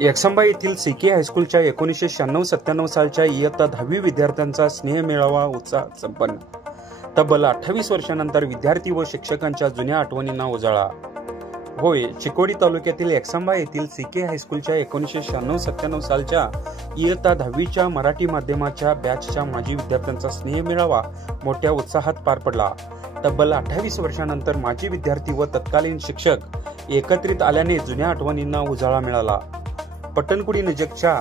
एकसंबा येथील सीके हायस्कूलच्या 1996-97 सालच्या इयत्ता 10वी विद्यार्थ्यांचा स्नेह मेळावा उत्साहात संपन्न। तब्बल 28 वर्षांनंतर विद्यार्थी व शिक्षकांच्या जुन्या आठवणींना उजाळा। होय, चिकोडी तालुक्यातील एकसंबा येथील सीके हायस्कूलच्या 1996-97 सालच्या इयत्ता 10वीच्या मराठी माध्यमाच्या बॅचच्या माजी विद्यार्थ्यांचा स्नेह मेळावा मोठ्या उत्साहात पार पडला। तब्बल 28 वर्षांनंतर माजी विद्यार्थी व तत्कालीन शिक्षक एकत्रित आल्याने जुन्या आठवणींना उजाळा मिळाला। पट्टणकुडी नजीकच्या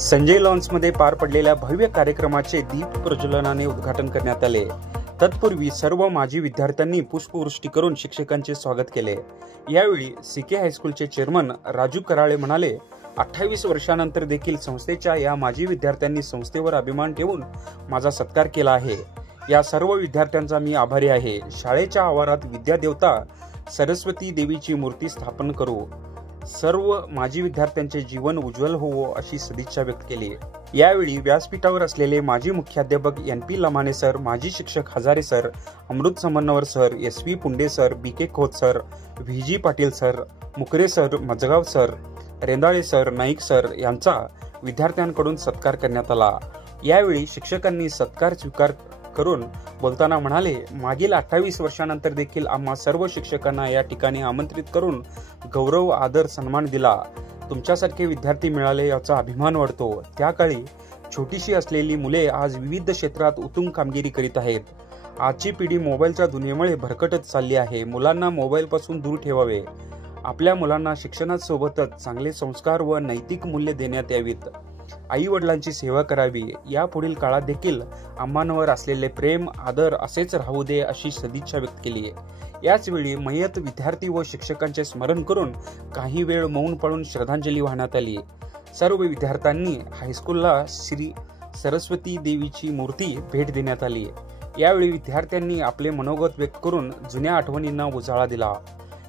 संजय लॉन्समध्ये पार पडलेल्या भव्य कार्यक्रमाचे दीप प्रज्वलनाने उद्घाटन करण्यात आले। तत्पूर्वी सर्व माजी विद्यार्थ्यांनी पुष्पवृष्टी करून शिक्षकांचे स्वागत केले। यावेळी सीके हायस्कूलचे चेअरमन राजू कराळे म्हणाले, 28 वर्षांनंतर देखील संस्थेच्या या माजी विद्यार्थ्यांनी संस्थेवर अभिमान ठेवून माझा सत्कार केला आहे। या सर्व विद्यार्थ्यांचा मी आभारी आहे। शाळेच्या आवारात विद्यादेवता सरस्वती देवीची मूर्ती स्थापन करू। सर्व माजी विद्यार्थ्यांचे जीवन उज्ज्वल होवो अशी सदिच्छा व्यक्त केली। यावेळी व्यासपीठावर असलेले माजी मुख्याध्यापक NP लमाने सर, माजी शिक्षक Hazare sir, Amrut Samanvayar sir, SV Punde sir, BK Khot sir, VG Patil sir, Mukre sir, Majgaon sir, Rendale sir, Naik sir यांचा विद्यार्थ्यांकडून सत्कार करण्यात आला। यावेळी शिक्षकांनी सत्कार स्वीकार करून बोलताना म्हणाले, मागील 28 वर्षांनंतर देखील आम्हा सर्व शिक्षकांना या ठिकाणी आमंत्रित करून गौरव, आदर, सन्मान दिला। तुमच्यासारखे विद्यार्थी मिळाले याचा अभिमान वाटतो। त्या काळी छोटीशी असलेली मुले आज विविध क्षेत्रात उत्तुंग कामगिरी करीत आहेत। आजची पिढी मोबाईलच्या दुनियेमुळे भरकटत चालली आहे। मुलांना मोबाईलपासून दूर ठेवावे। आपल्या मुलांना शिक्षणासोबतच चांगले संस्कार व नैतिक मूल्य देण्यात यावीत। आई वडिलांची सेवा करावी। यापुढील काळात देखील आम्हांवर असलेले प्रेम, आदर असेच राहू दे अशी सदिच्छा व्यक्त केली आहे। याच वेळी मयत विद्यार्थी व शिक्षकांचे स्मरण करून काही वेळ मौन पाळून श्रद्धांजली वाहण्यात आली। सर्व विद्यार्थ्यांनी हायस्कूलला श्री सरस्वती देवीची मूर्ती भेट देण्यात आली। यावेळी विद्यार्थ्यांनी आपले मनोगत व्यक्त करून जुन्या आठवणींना उजाळा दिला।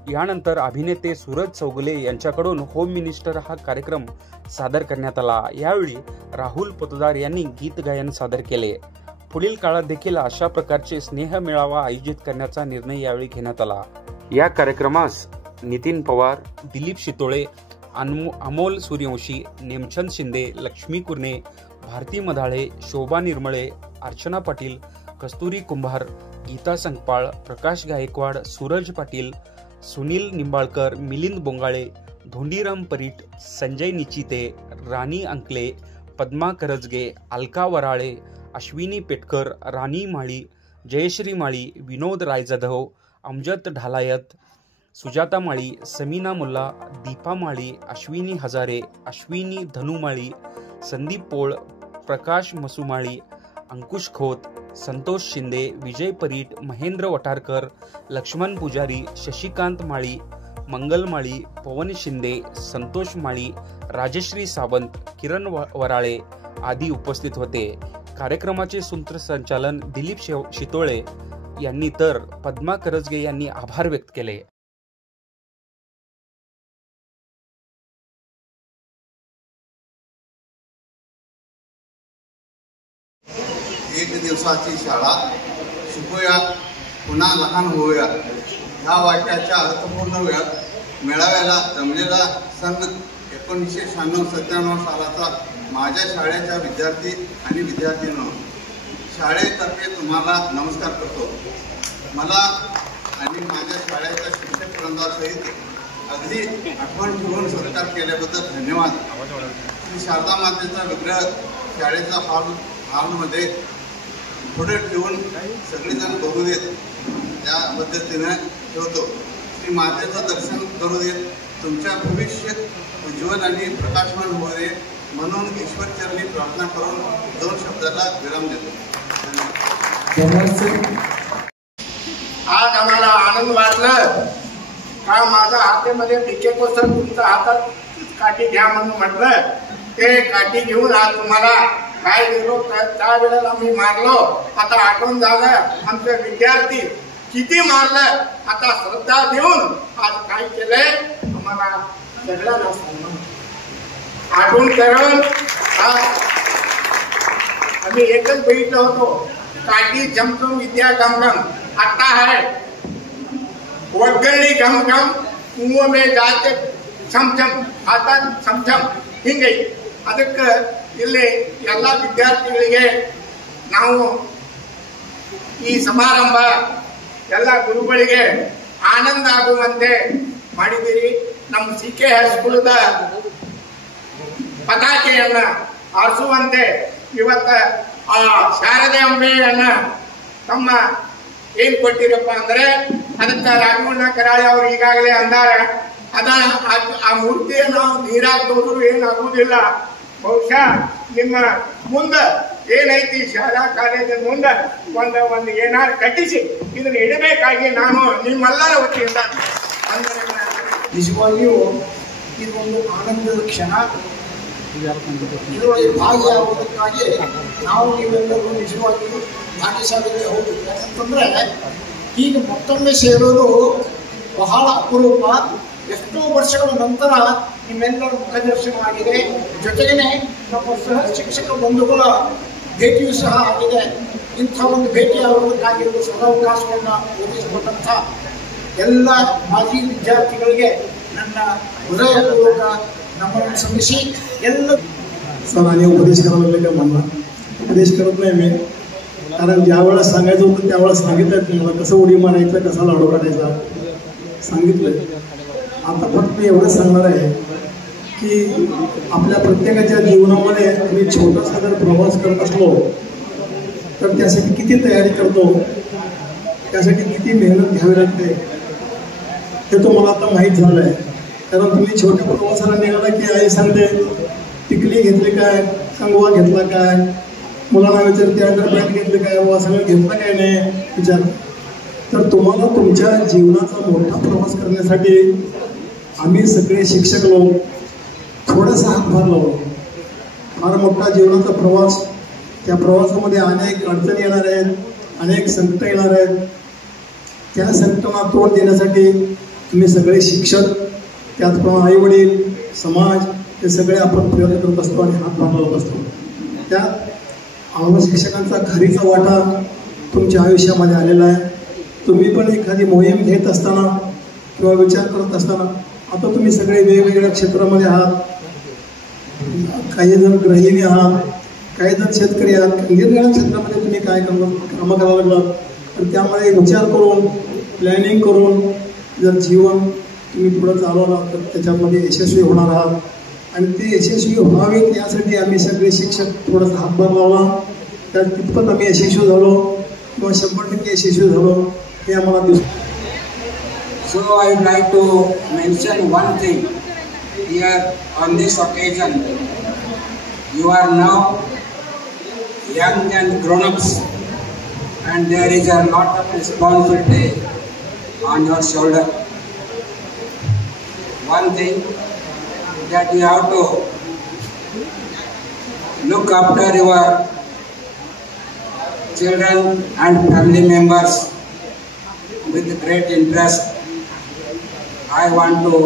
यानंतर अभिनेते सूरज चौगुले यांच्याकडून होम मिनिस्टर हा कार्यक्रम सादर करण्यात आला। यावेळी राहुल पोतदार यांनी गीत गायन सादर केले। पुढील काळात देखील अशा प्रकारचे स्नेह मेळावा आयोजित करण्याचा निर्णय यावेळी घेण्यात आला। या कार्यक्रमास नितीन पवार, दिलीप शितोळे, अमोल सूर्यवंशी, नेमचंद शिंदे, लक्ष्मी कुर्णे, भारती मधाळे, शोभा निर्मळे, अर्चना पाटील, कस्तुरी कुंभार, गीता संकपाळ, प्रकाश गायकवाड, सूरज पाटील, सुनील निंबाळकर, मिलिंद बोंगाळे, धोंडीराम परीट, संजय निचिते, राणी अंकले, पद्मा करजगे, अलका वराळे, अश्विनी पेटकर, राणी माळी, जयश्री माळी, विनोद रायजाधव, अमजद ढालायत, सुजाता माळी, समीना मुल्ला, दीपा माळी, अश्विनी हजारे, अश्विनी धनुमाळी, संदीप पोळ, प्रकाश मसुमाळी, अंकुश खोत, संतोष शिंदे, विजय परीट, महेंद्र वटारकर, लक्ष्मण पुजारी, शशिकांत माळी, मंगल माळी, पवन शिंदे, संतोष माळी, राजश्री सावंत, किरण वराळे आदी उपस्थित होते। कार्यक्रमाचे सूत्रसंचालन दिलीप शितोळे यांनी तर पद्मा करजगे यांनी आभार व्यक्त केले। एक दिवसाची शाळा शिकूया, पुन्हा लहान होऊया, ह्या वाक्याच्या अर्थपूर्ण मेळाव्याला जमलेला सन 1996-97 सालाचा माझ्या शाळेच्या विद्यार्थी आणि विद्यार्थ्यांनो, शाळेतर्फे तुम्हाला नमस्कार करतो। मला आणि माझ्या शाळेच्या शिक्षक वृंदासहित अगदी आठवण ठेवून सत्कार केल्याबद्दल धन्यवाद। श्री शारदा मातेचा विग्रह शाळेच्या हॉलमध्ये पुढे ठेवून सगळेजण बघू देत, त्या पद्धतीने ठेवतो। श्री मातेचं दर्शन करू देत, तुमच्या भविष्य उज्ज्वल आणि प्रकाशमान होऊ दे म्हणून ईश्वरचरणी प्रार्थना करून 2 शब्दाला विराम देतो। आज आम्हाला आनंद वाटला का माझ्या हातामध्ये BK खोत सर तुमच्या हातात काठी घ्या म्हणून म्हटलं, ते काठी घेऊन आज तुम्हाला काय दिलो त्या वेळेला मी मारलो, आता आठवण झालं आमचे विद्यार्थी किती मारलं, आता श्रद्धा देऊन आज काय केलंय आम्हाला सगळ्यांना आठवण करून आम्ही एकच बघितलं होतो, काठी जमजम विद्या गमगम, आता है वर्गणी गमगम कुओं में जाते ಚಮಚಮ್ ಹಾತಾಗ ಚಮಚಮ್ ಹಿಂಗೆ ಅದಕ್ಕೆ ಇಲ್ಲಿ ಎಲ್ಲ ವಿದ್ಯಾರ್ಥಿಗಳಿಗೆ ನಾವು ಈ ಸಮಾರಂಭ ಎಲ್ಲ ಗುರುಗಳಿಗೆ ಆನಂದ ಆಗುವಂತೆ ಮಾಡಿದ್ದೀರಿ. ನಮ್ಮ CK ಹೈಸ್ಕೂಲದ ಪತಾಕೆಯನ್ನ ಆರಿಸುವಂತೆ ಇವತ್ತ ಆ ಶಾರದೆ ಅಂಬೆಯನ್ನ ತಮ್ಮ ಏನ್ ಕೊಟ್ಟಿರಪ್ಪ ಅಂದ್ರೆ ಅದಕ್ಕೆ ರಾಘವಣ್ಣ ಕರಾಳೆ ಅವರು ಈಗಾಗಲೇ ಅಂದಾರ. ಆ ಮೂರ್ತಿಯನ್ನು ನಾವು ನೀರಾಗ ತೋದ್ರು ಏನಾಗುವುದಿಲ್ಲ. ಬಹುಶಃ ನಿಮ್ಮ ಮುಂದ ಏನೈತಿ ಶಾಲಾ ಕಾಲೇಜಿನ ಮುಂದೆ ಒಂದು ಏನಾರು ಕಟ್ಟಿಸಿ ಇದನ್ನ ಇಡಬೇಕಾಗಿ ನಾನು ನಿಮ್ಮೆಲ್ಲರ ವತಿಯಿಂದ ನಿಜವಾಗಿಯೂ ಇದೊಂದು ಆನಂದದ ಕ್ಷಣ. ಇದರೊಳಗೆ ಭಾಗಿಯಾಗುವುದಕ್ಕಾಗಿ ನಾವು ನೀವೆಲ್ಲರೂ ನಿಜವಾಗಿಯೂ ಭಾಗ್ಯಶಾಲಿಗೆ ಹೋಗ್ತೀವಿ. ಯಾಕಂತಂದ್ರೆ ಈಗ ಮತ್ತೊಮ್ಮೆ ಸೇರೋದು ಬಹಳ ಅಪರೂಪ. ಎಷ್ಟೋ ವರ್ಷಗಳ ನಂತರ ನಿಮ್ಮೆಲ್ಲರ ಮುಖದರ್ಶನ ಆಗಿದೆ. ಜೊತೆಗೇನೆ ನಮ್ಮ ಸಹ ಶಿಕ್ಷಕ ಬಂಧುಗಳ ಭೇಟಿಯೂ ಸಹ ಆಗಿದೆ. ಇಂಥ ಒಂದು ಭೇಟಿ ಆಗುವುದಕ್ಕಾಗಿರುವ ಸದಾವಕಾಶವನ್ನು ಒದಗಿಸಿಕೊಟ್ಟಂಥ ಎಲ್ಲ ಮಾಜಿ ವಿದ್ಯಾರ್ಥಿಗಳಿಗೆ ನನ್ನ हृदयपूर्वक नमन समिशी सर आणि उपदेश करायला का म्हणा उपदेश करत नाही मी, कारण ज्या वेळेस सांगायचं होतं त्यावेळेस सांगितलं तुम्हाला कसं उडी मारायचं कसा लाडू काढायचा सांगितलं. आता फक्त एवढंच सांगणार आहे की आपल्या प्रत्येकाच्या जीवनामध्ये मी छोटासा जर प्रवास करत असलो तर त्यासाठी किती तयारी करतो, त्यासाठी किती मेहनत घ्यावी लागते हे तुम्हाला आता माहीत झालं आहे. कारण तुम्ही छोट्या प्रवासाला निघाला की आई सांगते टिकली घेतली काय, कंगवा घेतला काय, मुलांना विचारते अंडरपॅन्ट घेतली काय, वा सगळं घेतलं काय नाही विचार. तर तुम्हाला तुमच्या जीवनाचा मोठा प्रवास करण्यासाठी आम्ही सगळे शिक्षक लोक थोडासा हातभार लावलो. फार मोठा जीवनाचा प्रवास, त्या प्रवासामध्ये अनेक अडचणी येणार आहेत, अनेक संकट येणार आहेत. त्या संकटांना तोंड देण्यासाठी तुम्ही सगळे शिक्षक, त्याचप्रमाणे आईवडील, समाज हे सगळे आपण प्रयत्न करत असतो आणि हातभार लावत असतो. त्यात आम्हा शिक्षकांचा खरीचा वाटा तुमच्या आयुष्यामध्ये आलेला आहे. तुम्ही पण एखादी मोहीम घेत असताना किंवा विचार करत असताना आता तुम्ही सगळे वेगवेगळ्या क्षेत्रामध्ये आहात. काही जण गृहिणी आहात, काही जण शेतकरी आहात. वेगवेगळ्या क्षेत्रामध्ये तुम्ही काय कामं करायला लागलात तर त्यामध्ये विचार करून प्लॅनिंग करून जर जीवन तुम्ही पुढं चालवलं तर त्याच्यामध्ये यशस्वी होणार आहात. आणि ते यशस्वी व्हावेत यासाठी आम्ही सगळे शिक्षक थोडासा हातभार लावला. त्यात कितपत आम्ही यशस्वी झालो किंवा 100% यशस्वी झालो हे आम्हाला दिसतं. So I would like to mention one thing here on this occasion. You are now young and grown-ups, and there is a lot of responsibility on your shoulder. One thing that you have to look after your children and family members with great interest. I want to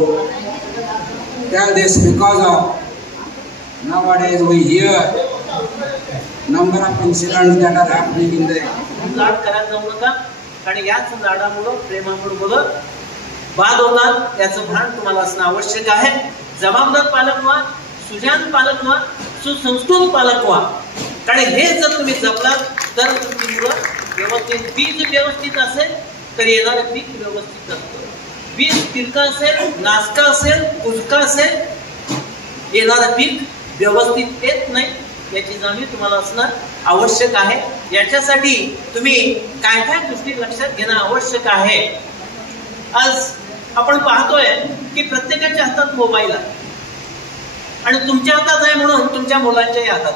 tell this because of nowadays we hear number of incidents that are happening in the लाड करायला जाऊ नका, कारण याच लाडामुळं प्रेमामुळं बाद होतात. याचं भान तुम्हाला असणं आवश्यक आहे. जबाबदार पालक व्हा, सुजान पालक व्हा, सुसंस्कृत पालक व्हा. कारण हे जर तुम्ही जपलात तर तुमची मुलं व्यवस्थित, बीज व्यवस्थित असेल तर येणारं पीक व्यवस्थित असतं. बीज तिरका असेल, नासका असेल, कुजका असेल, येणारं पीक व्यवस्थित येत नाही. याची जाणीव तुम्हाला असणं आवश्यक आहे. याच्यासाठी तुम्ही काय काय गोष्टी लक्षात घेणं आवश्यक आहे. आज आपण पाहतोय की प्रत्येकाच्या हातात मोबाईल आहे आणि तुमच्या हातात आहे म्हणून तुमच्या मुलांच्याही हातात.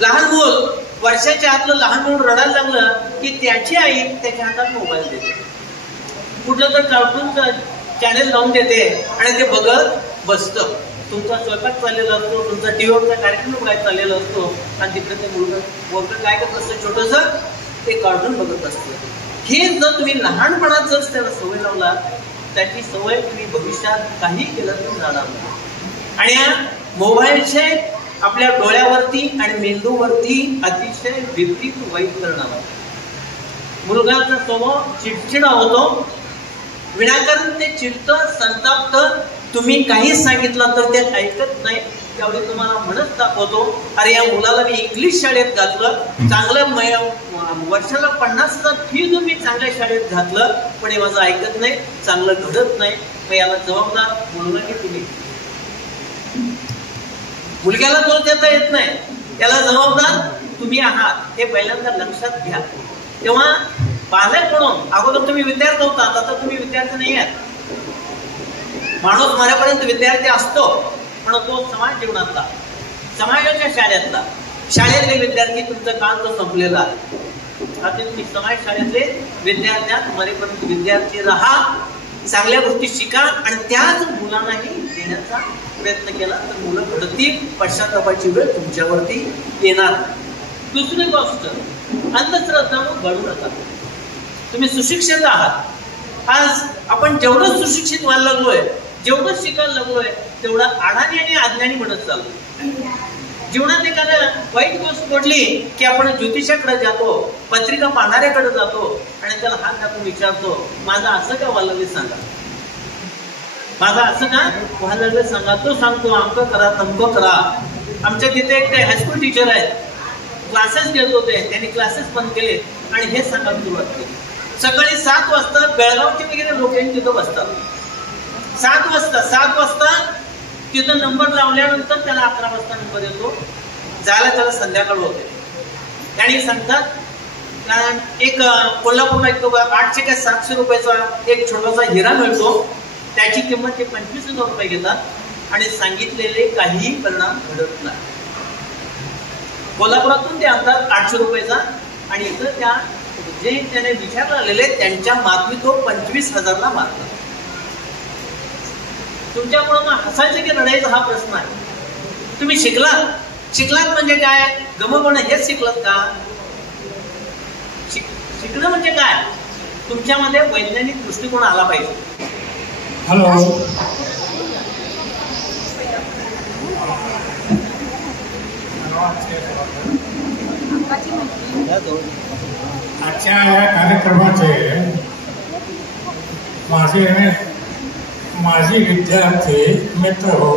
लहान मूल वर्षाच्या आतलं लहान मूल रडायला लागलं की त्याची आई त्याच्या हातात मोबाईल देते, कुठलं तर कार्टूनचं चॅनेल लावून देते आणि ते बघत बसतं. तुमचा स्वयंपाक चाललेला असतो, तुमचा टीव्हीवरचा कार्यक्रम काय चाललेला असतो आणि तिकडे ते मुलगा काय करत असतं, छोटंसं ते कार्टून बघत असतं. हे जर तुम्ही लहानपणात जर त्याला सवय लावला त्याची सवय तुम्ही भविष्यात काही केलं तर जाणार नाही. आणि या मोबाईलचे आपल्या डोळ्यावरती आणि मेंदूवरती अतिशय विपरीत वाईट परिणाम आहे. मुलगाचा स्वभाव चिडचिडा होतो, विनाकारण ते चिडतं, संतापतं. तुम्ही काहीच सांगितलं तर ते ऐकत नाही. त्यावेळी तुम्हाला म्हणत दाखवतो, अरे या मुलाला मी इंग्लिश शाळेत घातलं, चांगलं वर्षाला 50,000 फी तुम्ही चांगल्या शाळेत घातलं, पण हे माझं ऐकत नाही, चांगलं घडत नाही. मग याला जबाबदार म्हणून की तुम्ही. मुलग्याला दोष देता येत नाही, त्याला जबाबदार तुम्ही आहात, हे पहिल्यांदा लक्षात घ्या. तेव्हा पालक म्हणून अगोदर तुम्ही विद्यार्थी होता, आता तुम्ही विद्यार्थी नाही आहात. माणूस मरेपर्यंत विद्यार्थी असतो, पण तो समाज जीवनातला, समाजाच्या शाळेतला, शाळेतले विद्यार्थी तुमचं काम तो संपलेला आहे. आता तुम्ही समाज शाळेतले विद्यार्थ्यात मरेपर्यंत विद्यार्थी राहा, चांगल्या गोष्टी शिका आणि त्याच मुलांनाही देण्याचा प्रयत्न केला तर मुलं घडतील. पश्चातापाची वेळ तुमच्यावरती येणार. दुसरी गोष्ट, अंधश्रद्धा घडू नका. तुम्ही सुशिक्षित आहात. आज आपण जेवढं सुशिक्षित व्हायला लागलोय, जेवढं शिकायला लागलोय, तेवढं अडाणी आणि अज्ञानी म्हणत चाललो. जीवनात एखाद्या वाईट गोष्ट घडली की आपण ज्योतिषाकडे जातो, पत्रिका पाहणाऱ्याकडे जातो आणि त्याला हात टाकून विचारतो, माझं असं का व्हायला लागलं सांगा, माझं असं का व्हायला लागलं सांगा. तो सांगतो अमकं करा, तमकं करा. आमच्या तिथे एक हायस्कूल टीचर आहेत, क्लासेस घेत होते, त्यांनी क्लासेस बंद केले आणि हे सांगायला सुरुवात केली. सकाळी 7 वाजता बेळगावचे वगैरे लोक तिथं बसतात. 7 वाजता तिथं नंबर लावल्यानंतर त्याला 11 वाजता नंबर येतो, जायला त्याला संध्याकाळ होते. आणि सांगतात एक कोल्हापूरला एक 800 का 700 रुपयाचा एक छोटासा हिरा मिळतो, त्याची किंमत ते 25,000 रुपये घेतात आणि सांगितलेले काहीही परिणाम घडत नाही. कोल्हापुरातून ते आणतात 800 रुपयाचा आणि इथं त्या जे त्याने विचारला आलेले त्यांच्या मार्फी तो 25,000ला मारतात. तुमच्याकडून हसायचं की रडायचं हा प्रश्न आहे. तुम्ही शिकलात म्हणजे काय, गमवणं हेच शिकलात का? शिकणं म्हणजे काय, तुमच्यामध्ये वैज्ञानिक दृष्टिकोन आला पाहिजे. हॅलो, आजच्या या कार्यक्रमाचे माझे विद्यार्थी मित्र हो,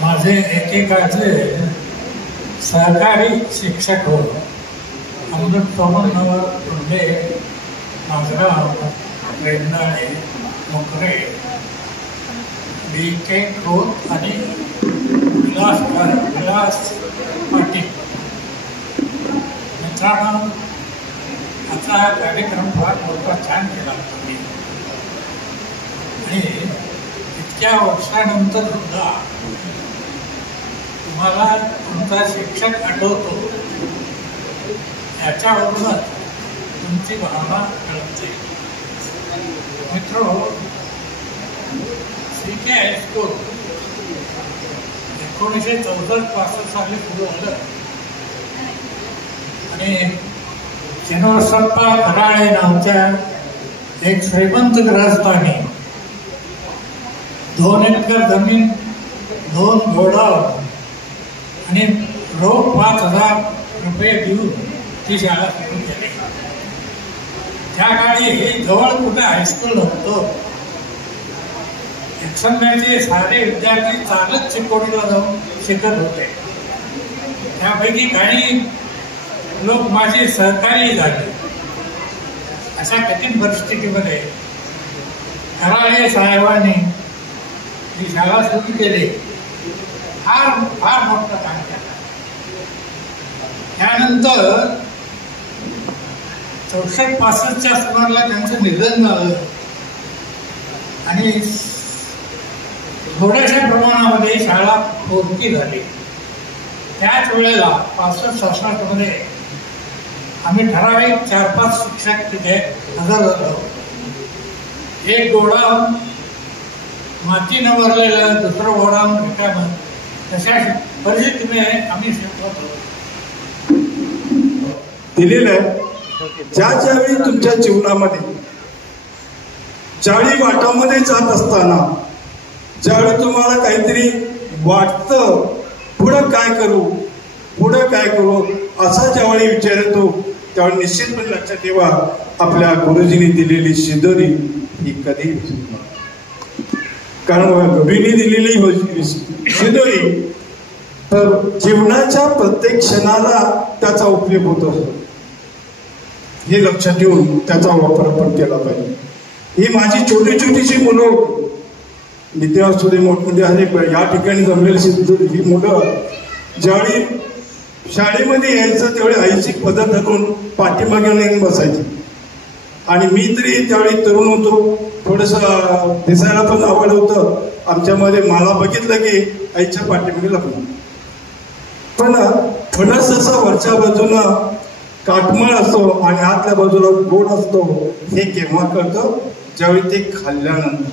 माझे एकेकाचे सहकारी शिक्षक हो, अमृत सोमनवर पुंडे, नाजगाव, रेंदाळे, मोकरे, BK खोत आणि विलास पाटील. मित्रांनो, आजचा हा कार्यक्रम फार मोठा छान केला तुम्ही आणि इतक्या वर्षानंतर सुद्धा तुम्हाला तुमचा शिक्षक आठवतो, याच्यावरूनच तुमची भावना कळते. मित्र, CK हायस्कूल 1964 साली सुरू झालं आणि चिनोसप्पा कराळे नावच्या एक श्रीमंत ग्रहस्थाने 2 एकर जमीन, 2 गोडाऊन आणि रोख 5,000 रुपये देऊन ती शाळा सुरू केली. त्या काळी हे जवळ कुठे हायस्कूल नव्हतं. एकसंघाचे सारे विद्यार्थी चालत चिकोडीला जाऊन शिकत होते. त्यापैकी काही लोक माझे सहकारी झाले. अशा कठीण परिस्थितीमध्ये कराळे साहेबांनी ही शाळा सुरू केली. फार मोठं काम केलं. त्यानंतर 64-65च्या सुमाराला त्यांचं निधन झालं आणि थोड्याशा प्रमाणामध्ये शाळा पोहोचली झाली. त्याच वेळेला 65-66 मध्ये आम्ही ठराविक 4-5 शिक्षक तिथे हजर होतो. एक गोडाऊन मातीनं भरलेलं, दुसरं गोडाऊन रिकामं, तशा परिस्थितीने आम्ही शिकवत होतो. दिलेलं ज्यावेळी तुमच्या जीवनामध्ये ज्यावेळी वाटामध्ये जात असताना ज्यावेळी तुम्हाला काहीतरी वाटतं पुढं काय करू असा ज्यावेळी विचार येतो त्यावेळी निश्चितपणे लक्षात ठेवा, आपल्या गुरुजींनी दिलेली शिदोरी ही कधी विसरू नका. कारण गुरुजींनी दिलेली शिदोरी तर जीवनाच्या प्रत्येक क्षणाला त्याचा उपयोग होत असतो. हे लक्षात ठेवून त्याचा वापर आपण केला पाहिजे. ही माझी छोटी छोटीशी मुलं, नित्य असू दे मोठमोठे अनेक या ठिकाणी जमलेली ही मुलं ज्यावेळी शाळेमध्ये यायचं त्यावेळी आईची पदर धरून पाठीमागे येऊन बसायची. आणि मी तरी त्यावेळी तरुण होतो, थोडंसं दिसायला पण आवड होतं आमच्यामध्ये. मला बघितलं की आईच्या पाठीमागे लागलो. पण फणस जसा वरच्या बाजूला काटमळ असतो आणि आतल्या बाजूला गोड असतो हे केव्हा कळतं, ज्यावेळी ते खाल्ल्यानंतर.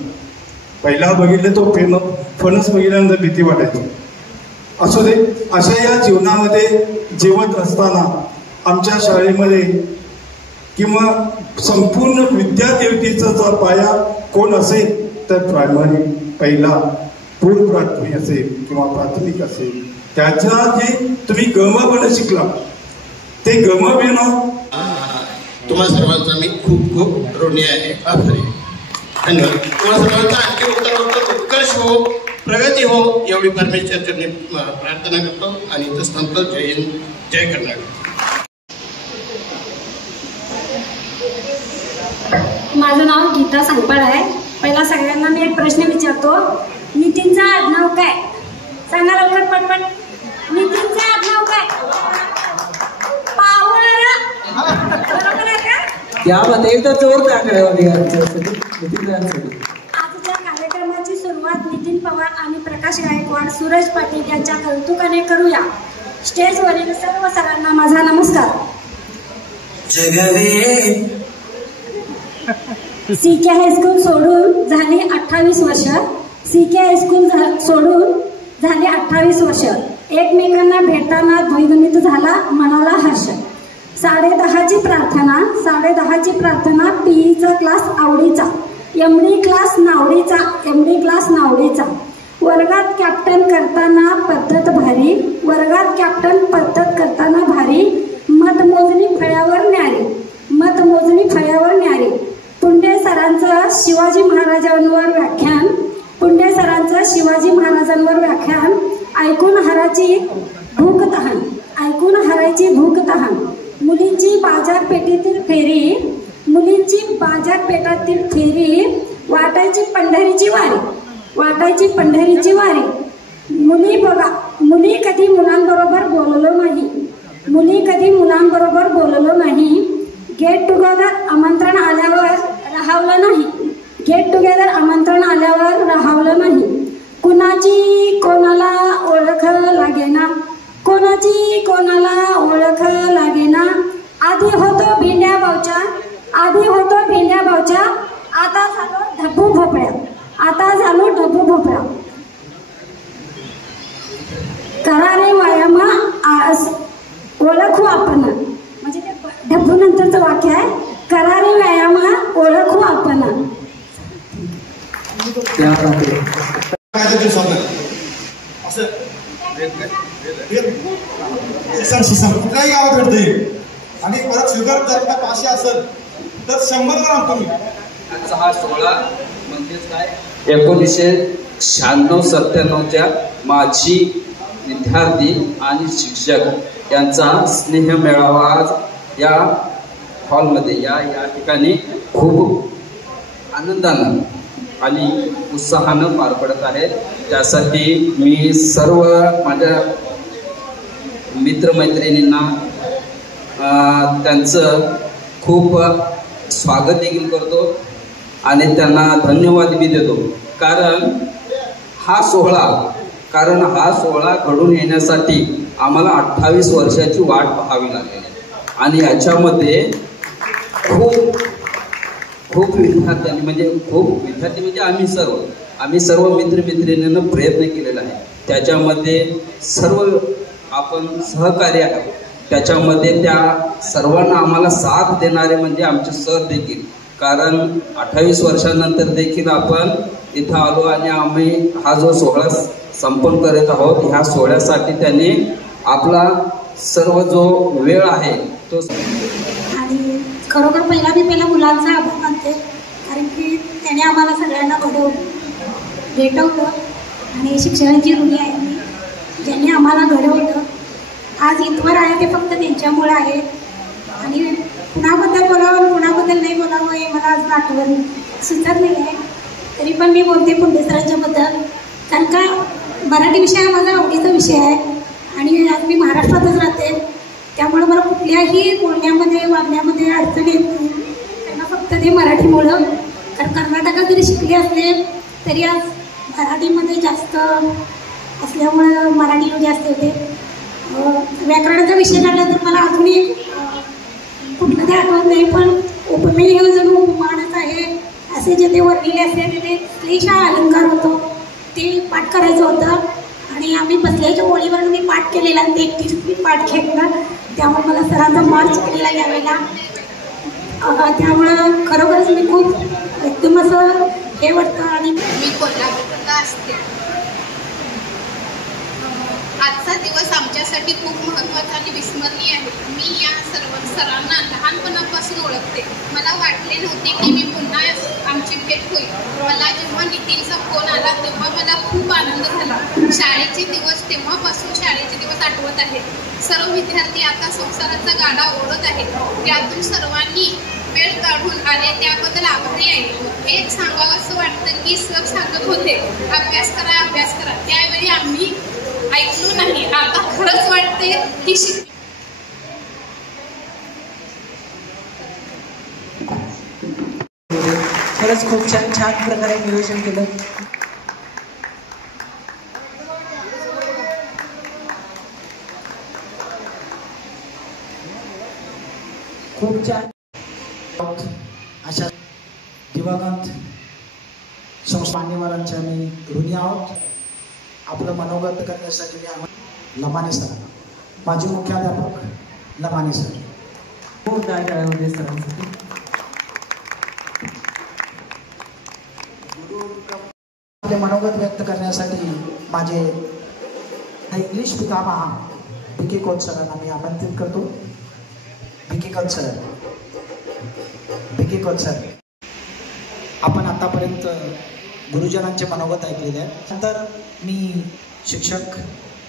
पहिला बघितलं तो फणस बघितल्यानंतर भीती वाटायची. असू दे, अशा या जीवनामध्ये जीवत असताना आमच्या शाळेमध्ये किंवा संपूर्ण विद्यादेवतेचा जर पाया कोण असेल तर प्रायमरी पहिला पूर्व प्राथमिक असेल किंवा प्राथमिक असेल, त्याच्या जे तुम्ही गमवणं शिकला ते गमविणं. तुम्हाला सर्वांचा मी खूप खूप ऋणी आहे, आभारी. धन्यवाद. तुम्हाला सर्वांचा आणखी उत्कर्ष हो, प्रगती हो एवढी परमेश्वरचरणी प्रार्थना करतो आणि इथं संत. जय हिंद, जय कर्नाटक. माझं नाव गीता सांगपाळ आहे. पहिला सगळ्यांना मी एक प्रश्न विचारतो, नितीनचं आडनाव काय? सांगा लवकर पटपट. नितीनचं आडनाव काय? पावर. बरोबर आहे का? त्यामध्ये एकदा जोर टाकण्यासाठी आजच्या कार्यक्रमाची सुरुवात नितीन पवार आणि प्रकाश गायकवाड, सूरज पाटील यांच्या कौतुकाने करूया. स्टेजवरील सर्व सरांना माझा नमस्कार. सीके हायस्कूल सोडून झाली 28 वर्ष. सीके हायस्कूल सोडून झाली 28 वर्ष. एकमेकांना भेटताना द्विगुणित झाला मनाला हर्ष. 10:30ची प्रार्थना पीईचा क्लास आवडीचा, एमडी क्लास नावडीचा. वर्गात कॅप्टन करताना पद्धत भारी. मतमोजणी फळ्यावर न्यारी. पुंडे सरांचं शिवाजी महाराजांवर व्याख्यान ऐकून हरायची भूक तहान. मुलींची बाजारपेठेतील फेरी. वाटायची पंढरीची वारी. मुली कधी मुलांबरोबर बोललो नाही. गेट टुगेदर आमंत्रण आल्यावर राहावलं नाही. कुणाची कोणाला ओळख लागेना. आधी होतो भेंड्या भावच्या, आता झालो ढब्बू भोपळा. करारे व्यायामा ओळखू आपण, म्हणजे ते ढब्बू नंतरचं वाक्य आहे. करारे व्यायामा ओळखू आपण. कुठल्याही गावात भेटते आणि परत शुगर जर का 500 असेल तर 100 ग्राम तुम्ही. आजचा हा सोहळा म्हणजेच काय, 1996-97च्या माजी विद्यार्थी आणि शिक्षक यांचा स्नेह मेळावा आज या हॉलमध्ये या ठिकाणी खूप आनंदानं आणि उत्साहानं पार पडत आहे. त्यासाठी मी सर्व माझ्या मित्रमैत्रिणींना त्यांचं खूप स्वागत देखील करतो आणि त्यांना धन्यवाद बी देतो. कारण हा सोहळा घडून येण्यासाठी आम्हाला 28 वर्षाची वाट पाहावी लागली आणि याच्यामध्ये खूप विद्यार्थी म्हणजे आम्ही सर्व मित्रमैत्रिणींना प्रयत्न केलेला आहे. त्याच्यामध्ये सर्व आपण सहकार्य आहे. त्याच्यामध्ये त्या सर्वांना आम्हाला साथ देणारे म्हणजे आमचे सर देखील. कारण 28 वर्षानंतर देखील आपण इथं आलो आणि आम्ही हा जो सोहळा संपन्न करत आहोत. ह्या सोहळ्यासाठी त्यांनी आपला सर्व जो वेळ आहे तो खरोखर पहिला मुलांचा आभार मानते, कारण की त्याने आम्हाला सगळ्यांना भेटवलं आणि शिक्षणाची ऋणी आहे मी. ज्यांनी आम्हाला घडवलं आज इथवर आहे ते फक्त त्यांच्यामुळे आहे. आणि कुणाबद्दल बोलावं कुणाबद्दल नाही बोलावं हे मला आज आठवण सुचत नाही आहे, तरी पण मी बोलते पुंडे सरांच्याबद्दल, कारण का मराठी विषय हा माझा आवडीचा विषय आहे आणि आज मी महाराष्ट्रातच राहते, त्यामुळे मला कुठल्याही बोलण्यामध्ये वागण्यामध्ये अडचण येत नाही. त्यांना फक्त ते मराठीमुळं, कारण कर्नाटकात जरी शिकले असले तरी आज मराठीमध्ये जास्त असल्यामुळं मराठी जास्त होते. व्याकरणाचा विषय काढला तर मला अजूनही कुठलं ते आठवत नाही, पण उपमेय हे जणू उपमानच आहे असे जे ते वर्णिले असले ते श्लेष हा अलंकार होतो, ते पाठ करायचं होतं आणि आम्ही बसल्याच्या ओळीवर मी पाठ केलेला, ते एकटीच मी पाठ घेतला, त्यामुळे मला सरांचा मार्च केलेला यावेळेला. त्यामुळं खरोखरच मी खूप एकदम असं हे वाटतं. आणि मी कोल्हापूरला असते. आजचा दिवस आमच्यासाठी खूप महत्त्वाचा आणि विस्मरणीय आहे. मी या सर्व सरांना लहानपणापासून ओळखते. मला वाटले नव्हते की मी पुन्हा आमची भेट होईल. मला जेव्हा नितीनचा फोन आला तेव्हा मला खूप आनंद झाला. शाळेचे दिवस तेव्हापासून शाळेचे दिवस आठवत आहेत. सर्व विद्यार्थी आता संसाराचा गाडा ओढत आहेत. त्यातून सर्वांनी वेळ काढून आले त्याबद्दल आभारी आहे. एक सांगावं असं वाटतं की सर सांगत होते अभ्यास करा अभ्यास करा, त्यावेळी आम्ही ऐकलो नाही. आता खरंच वाटते की खरंच खूप छान प्रकारे नियोजन केलं. खूप छान. अशा दिवंगत संस्था मान्यवरांच्या आम्ही ऋणी आहोत. आपलं मनोगत करण्यासाठी मी लमाने सर, माजी मुख्याध्यापक लमाने सर, खूप टाळ्या सरांसाठी. आपले मनोगत व्यक्त करण्यासाठी माझे इंग्लिश पितामहा भिके कोच सरांना मी आमंत्रित करतो. भिके कोच सर, आपण आतापर्यंत गुरुजनांचे मनोगत ऐकलेले आहे. नंतर मी शिक्षक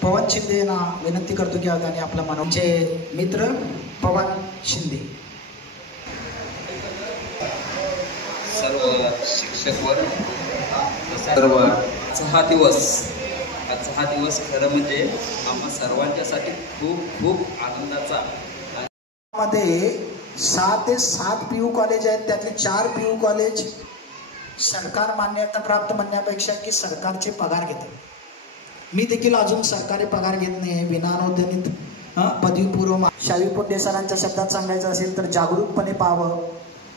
पवन शिंदे यांना विनंती करतो की त्यांनी आपला मनोचे मित्र पवन शिंदे. सर्व शिक्षक वर्ग, सर्व आजचा दिवस खरं म्हणजे आम्हा सर्वांच्यासाठी खूप आनंदाचा. मध्ये 6 ते 7 PU कॉलेज आहेत, त्यातले 4 PU कॉलेज सरकार मान्यता प्राप्त म्हणण्यापेक्षा की सरकारचे पगार घेतात. मी देखील अजून सरकारी पगार घेत नाही. विनानोंदणीत पदवीपूर्व. शावी पुंडे सरांच्या शब्दात सांगायचं असेल तर जागरूकपणे पाहावं.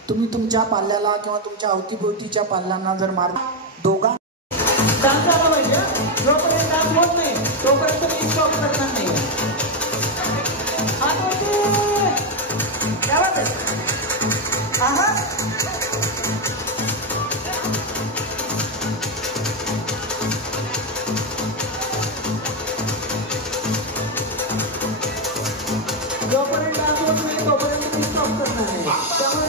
तुम्ही तुमच्या पाल्याला किंवा तुमच्या अवतीभोवतीच्या पाल्यांना जर मार दोघां जोपर्यंत होत नाही तोपर्यंत मी स्टॉप करणार नाही. जोपर्यंत होत नाही तोपर्यंत मी स्टॉप करणार नाही. त्यामुळे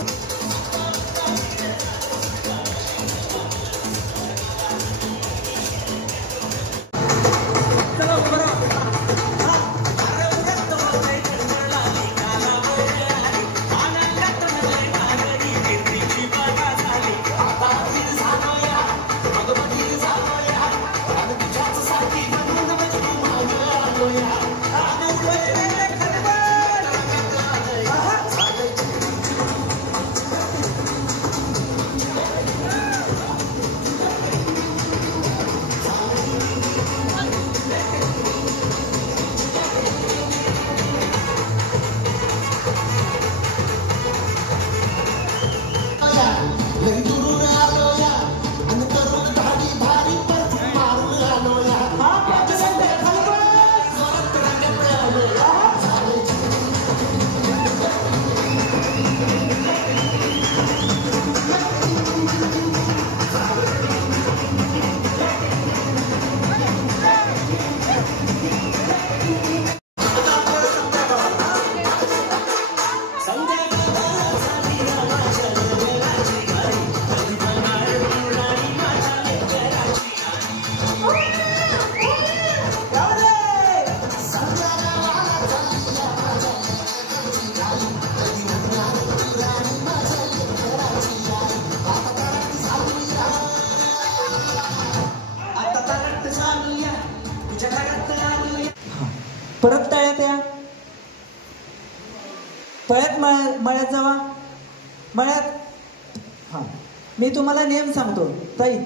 परत तळ्यात या, परत मळ्यात जावा, मळ्यात. हा, मी तुम्हाला नेम सांगतो ताई.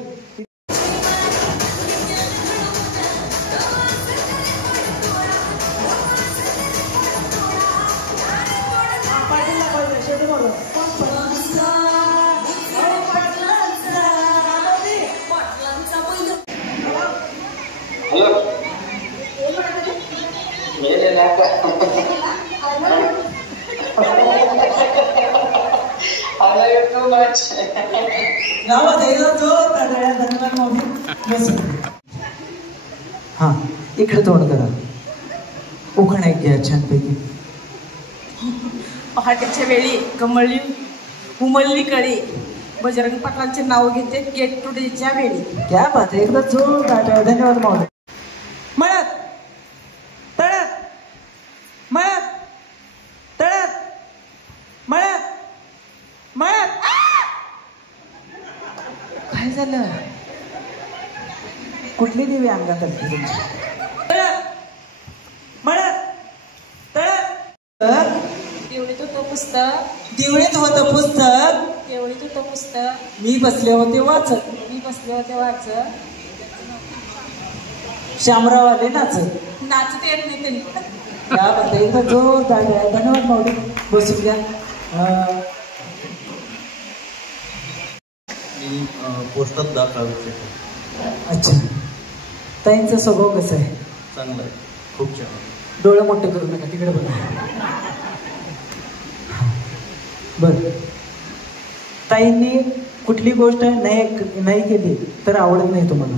हा, इकडे तोंड करा. उखाणा एक घ्या छानपैकी. पहाटेच्या वेळी कमळली उमलली कळी, बजरंग पाटलांचे नाव घेते गेट टुडेच्या वेळी. क्या बात आहे, एकदा जोरदार. धन्यवाद महोदय. मळ्यात, तळ्यात, मळ्यात, तळ्यात, मळ्यात, मळ्यात. काय झालं? कुठली देवी अंगात असते तुमची? मळ्यात, तळ्यात. देवळीत होतं पुस्तक, देवळीत होतं पुस्तक, देवळीत होतं पुस्तक, मी बसले होते वाचत, मी बसले होते वाचत, शामराव आले नाचत. नाचत येत नाही त्यांनी. क्या बात आहे, एकदा जोरदार. धन्यवाद माऊली. बसून घ्या. मी पोस्टात दाखल. अच्छा, ताईंचा स्वभाव कसा आहे? चांगला आहे, खूप छान. डोळे मोठे करू नका, तिकडे बघा. बर, ताईंनी कुठली गोष्ट नाही केली तर आवडत नाही तुम्हाला?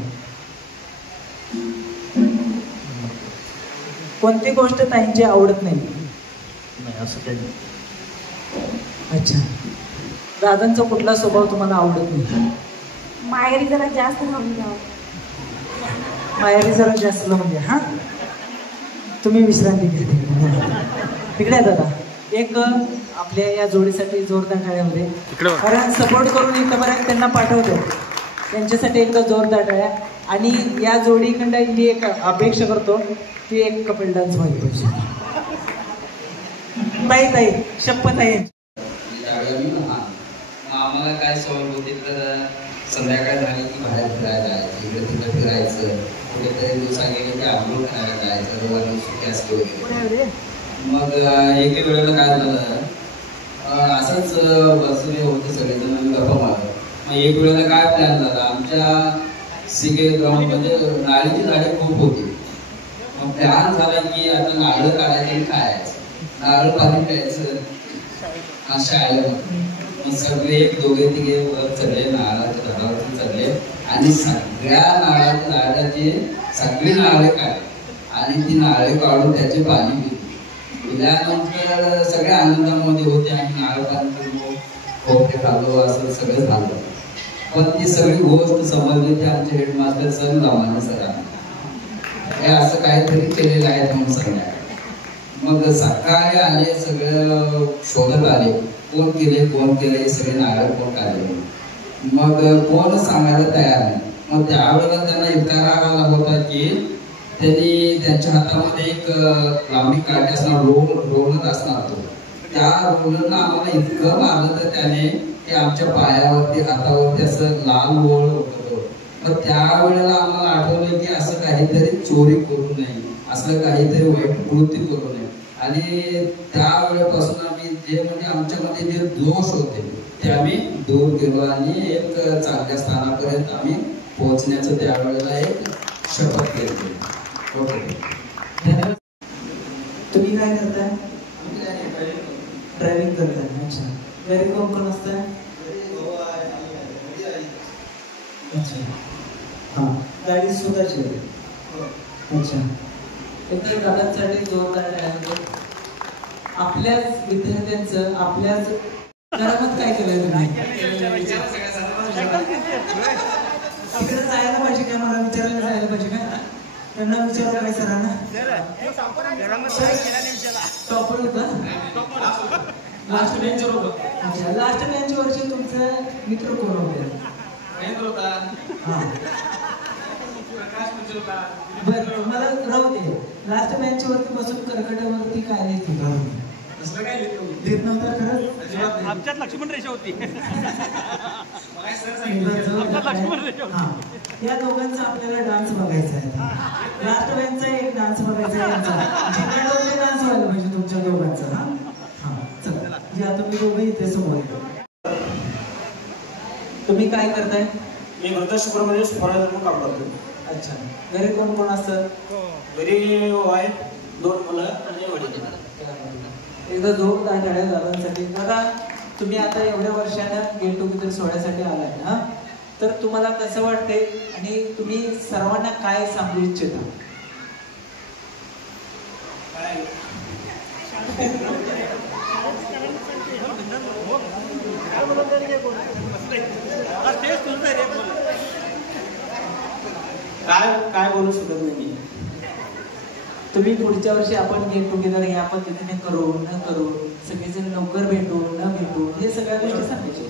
कोणती गोष्ट ताईंची आवडत नाही? नाही, असं काही नाही. अच्छा, दादांचा कुठला स्वभाव तुम्हाला आवडत नाही? माहेरी जरा जास्त लावून द्यावं. माहेरी जरा जास्त लावून द्या. हा, तुम्ही विश्रांती घ्या. तिकडे दादा, एक आपल्या या जोडीसाठी जोरदार टाळ्यामध्ये, कारण सपोर्ट करून इथंपर्यंत त्यांना पाठवतो, त्यांच्यासाठी एकदा जोरदार टाळ्या. आणि या जोडीकडं मी एक अपेक्षा करतो की एक कपल डान्स व्हायला पाहिजे. ताई शपथ आहे. आम्हाला काय सवय होती तर संध्याकाळ झाली की बाहेर फिरायला जायचं, इकडे तिकडे फिरायचं, कुठेतरी दिवसा गेले की आंघोळ खायला जायचं, रविवारी सुट्टी असली होती. मग एके वेळेला काय झालं, असंच बसले होते सगळेजण गप्पा मारत. मग एक वेळेला काय प्लॅन झाला, आमच्या सिगे ग्राउंडमध्ये नाळीची झाडे खूप होती. मग प्लॅन झाला की आता नारळ काढायचं आणि खायचं, नारळ पाणी प्यायचं अशा आलं. मग सगळे एक दोघे तिघे वर चढले, नारळाच्या झाडावरती चढले आणि सगळ्या नारळाच्या झाडाचे सगळी नारळे काढले आणि ती नारळे काढून त्याचे पाणी पिले. पिल्यानंतर सगळे आनंदामध्ये होते आणि नारळ पाणी पिलो, खोपटे खाल्लो, असं सगळं झालं. पण ती सगळी गोष्ट समजली ते आमचे हेडमास्टर सर रामाने सरांना, हे असं काहीतरी केलेलं आहे म्हणून सांगण्यात. मग सकाळी आले, सगळं शोधत आले, कोण केले सगळे नारळ कोण काढले. मग कोण सांगायला तयार नाही. मग त्यावेळेला त्यांना इतका राग आला होता की त्यांनी त्यांच्या हातामध्ये एक लांबी काढली असणार, रोलर असणार तो. त्या रोलरनं आम्हाला इतकं मारलं तर त्याने की आमच्या पायावरती हातावरती असं लाल गोळ होतं. मग त्यावेळेला आम्हाला आठवलं की असं काहीतरी चोरी करू नये, असं काहीतरी वाईट कृती करू नये. आणि त्यावेळेपासून आम्ही जे म्हणजे आमच्यामध्ये जे दोष होते ते आम्ही दूर केलो आणि एक चांगल्या स्थानापर्यंत आम्ही पोहोचण्याचं त्यावेळेला एक शपथ घेतली. तुम्ही काय करताय? ड्रायव्हिंग करताय. अच्छा, घरी कोण कोण असतं? अच्छा, हां, गाडी स्वतःची. अच्छा, एकतर दादांसाठी जोरदार आहे. आपल्याच विद्यार्थ्यांचं आपल्याच घरात काय केलंय तुम्ही? तिकडे जायला पाहिजे का? मला विचारायला जायला पाहिजे का? त्यांना विचारू काय सरांना? टॉपर होता, लास्ट बेंचवर होता. अच्छा, लास्ट बेंचवरचे तुमचे मित्र कोण होते? हा, बरं मला राहू दे. लास्ट बेंचवरती बसून कर्कटावरती काय लिहित असं काय लिहित नव्हता खरंच. आमच्यात लक्ष्मण रेषा होती. या दोघांचा आपल्याला डान्स बघायचा आहे. लास्ट बेंचचा एक डान्स बघायचा आहे. डान्स व्हायला पाहिजे तुमच्या दोघांचा. हा चला या तुम्ही दोघं इथे समोर. तुम्ही काय करताय? मी वृद्धाश्रममध्ये फराळ म्हणून काम करतो. अच्छा. घरी कोण कोण असतं? घरी आहे 2 मुलं आणि वडील. एकदा जोरदार टाळ्या दादांसाठी. दादा तुम्ही आता एवढ्या वर्षानं गेट टुगेदर सोहळ्यासाठी आलाय ना, तर तुम्हाला कसं वाटते आणि तुम्ही सर्वांना काय सांगू इच्छिता? काय बोलू शकत नाही. तुम्ही पुढच्या वर्षी आपण गेट टुगेदर या पद्धतीने करू न करू, सगळेजण लवकर भेटू न भेटू, हे सगळ्या गोष्टी सांगायच्या.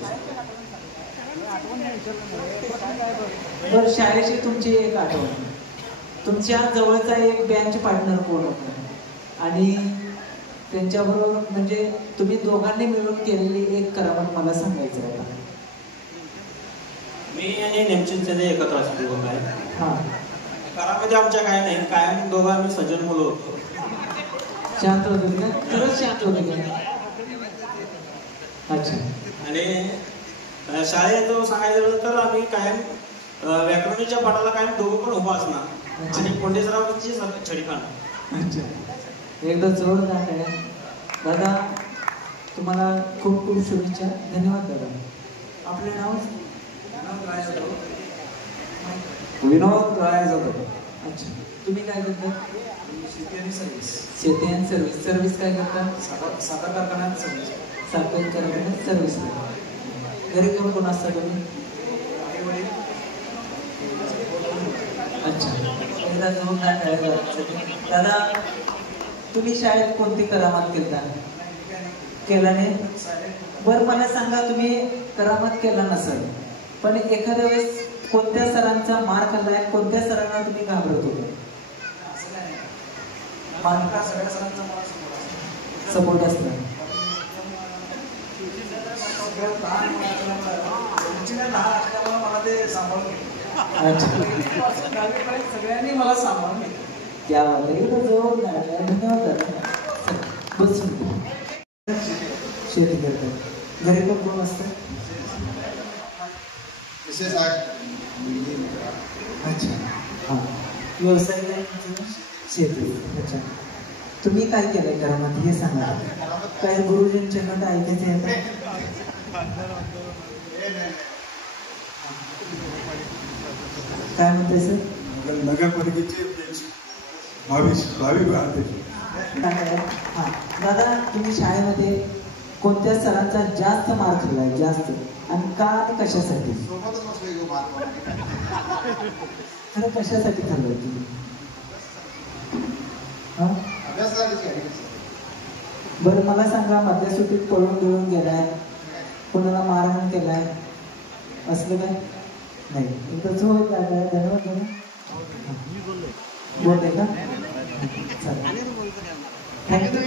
बरं शाळेची तुमची एक आठवण, तुमच्या जवळचा एक बेंच पार्टनर कोण होता आणि त्यांच्याबरोबर म्हणजे तुम्ही दोघांनी मिळून केलेली एक करामत मला सांगायचं आहे. मी आणि नेमचंद एकत्र असतो. हा करामध्ये आमच्या काय नाही, कायम दोघं आम्ही सज्जन मुलं होतो. शांत होते का? खरंच शांत होते का? अच्छा. आणि शाळेत सांगायचं तर आम्ही कायम व्याकरणीच्या पाठाला कायम दोघं पण उभा असणार आणि कोंडेसरावची छडी खाणार. अच्छा. एकदा जोरदार आहे. दादा तुम्हाला खूप खूप शुभेच्छा. धन्यवाद दादा. आपले नाव? विनोद राय जाधव. अच्छा. तुम्ही काय करता? शेती आणि सर्व्हिस. शेती आणि सर्व्हिस. सर्व्हिस काय करता? साखर कारखान्यात सर्व्हिस. साखर कारखान्यात सर्व्हिस. घरी कोण कोण असता तुम्ही? अच्छा. एकदा जोरदार टाळ्या. दादा तुम्ही शाळेत कोणती करामत केला नाही? बरं मला सांगा, तुम्ही करामत केला नसेल पण एखाद्या वेळेस कोणत्या सरांचा मार खाल्लाय, कोणत्या सरांना तुम्ही घाबरत होता? सगळ्या सरांचा सपोर्ट असतो. मला ते सांभाळून सगळ्यांनी मला सांभाळून त्या जोर धन्यवाद. बसून शेती करतात. घरी पण कोण असतं? अच्छा. हां. व्यवसाय काय? शेती. अच्छा. तुम्ही काय केलंय करामध्ये हे सांगा. काय गुरुजींच्याकडे ऐकायचं आहे? काय म्हणते सर? नगरपालिकेचे 22 हां. दादा तुम्ही शाळेमध्ये कोणत्या सरांचा जास्त मार्क खाल्लाय? जास्त आणि का आणि कशासाठी? खरं कशासाठी खाल्लाय तुम्ही? बरं मला सांगा, मधल्या सुट्टीत पळून बिळून गेलाय, कोणाला मारहाण केलाय असलं काय? नाही. धन्यवाद. बोलते का? थँक्यू.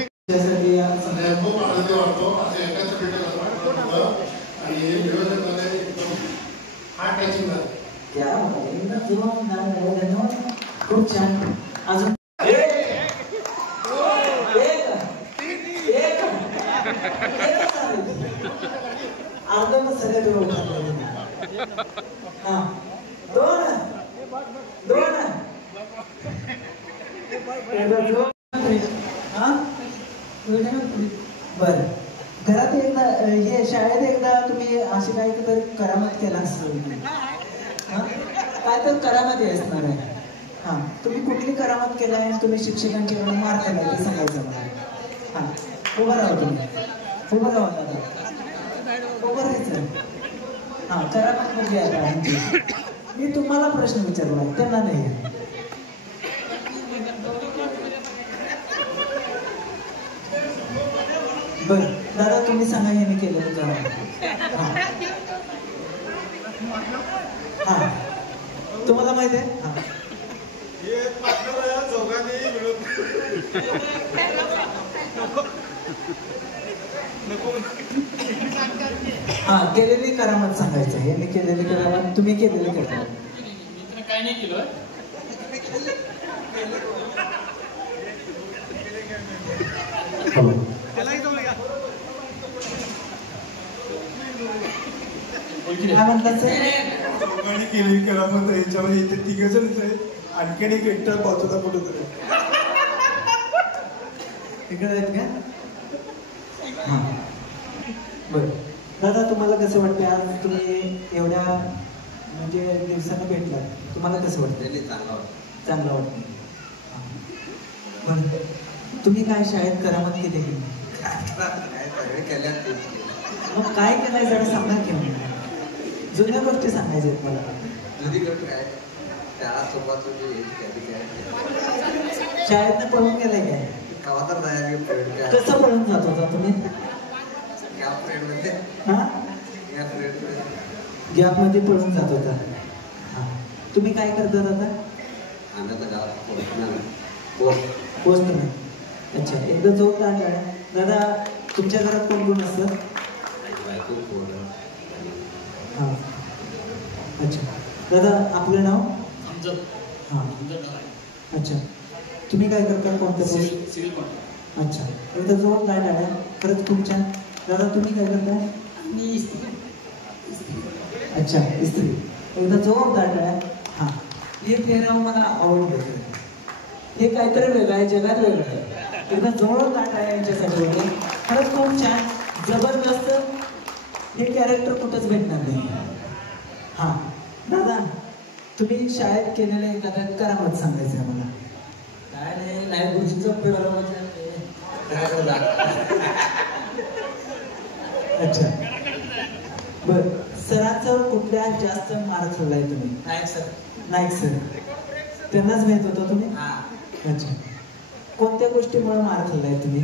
खूप छान. अजून अर्धा सगळ्या दोन बर. घरात एकदा हे शाळेत एकदा तुम्ही अशी काहीतरी करामत केला असेल, काय तर करामत असणार आहे. हा तुम्ही कुठली करामत केलाय? तुम्ही शिक्षकांची मार केलाय ते सांगायचं मला. हा उभं राहा तुम्ही. उभं राहा दादा. उभं राहायचं. हा करामत म्हणजे आहे. मी तुम्हाला प्रश्न विचारला, त्यांना नाही. बर दादा तुम्ही सांगा याने केलं का? हा तुम्हाला माहित आहे? हा, केलेली करामत सांगायचं. यांनी केलेली करामत, तुम्ही केलेली करामत. काय नाही केलं. काय म्हणतात चौघांनी केलेली करामत याच्यामध्ये इथे तिघजणच आहेत. आणखीन एक एकटा पाचवता कुठं तरी इकडे आहेत का? हा, बरं. दादा, तुम्हाला कसं वाटतं आज तुम्ही एवढ्या म्हणजे दिवसानं भेटला, तुम्हाला कसं वाटतं? चांगलं वाटतं. बरं, तुम्ही काय शाळेत करामत केली की मग काय केलंय जरा सांगा की मला. जुन्या गोष्टी सांगायच्या आहेत मला. शाळेतनं पळून गेलाय काय? कसं पळून जात होता तुम्ही? गॅप मध्ये पळून जात होता. तुम्ही काय करतात आता? पोस्टमॅन. अच्छा, एकदा जोक काढला. दादा, तुमच्या घरात कोण कोण असतं? हां, अच्छा. दादा, आपलं नाव? हां, अच्छा. तुम्ही काय करता? कोणत्या पोस्ट? Civil contract. अच्छा, एकदा जोक नाही काढा. खरंच खूप छान. दादा, तुम्ही काय करताय? अच्छा, इस्त्री. एकदा जोरदार टाळ्या. हां, हे पेहराव मला आवडलं. हे काहीतरी वेगळं आहे, जगात वेगळं आहे. एकदा जोरदार टाळ्या यांच्यासाठी होते. खरंच खूप छान, जबरदस्त. हे कॅरेक्टर कुठंच भेटणार नाही. हां, दादा, तुम्ही शाळेत केलेलं एखाद्या करामत सांगायचं आहे मला. काय नाही, गुरुजीचं पेहराव. अच्छा, बर. सरांचं कुठल्या जास्त मार खाल्लाय तुम्ही? नाईक सर. त्यांनाच माहित होता तुम्ही? अच्छा, कोणत्या गोष्टीमुळे मार खाल्लाय तुम्ही?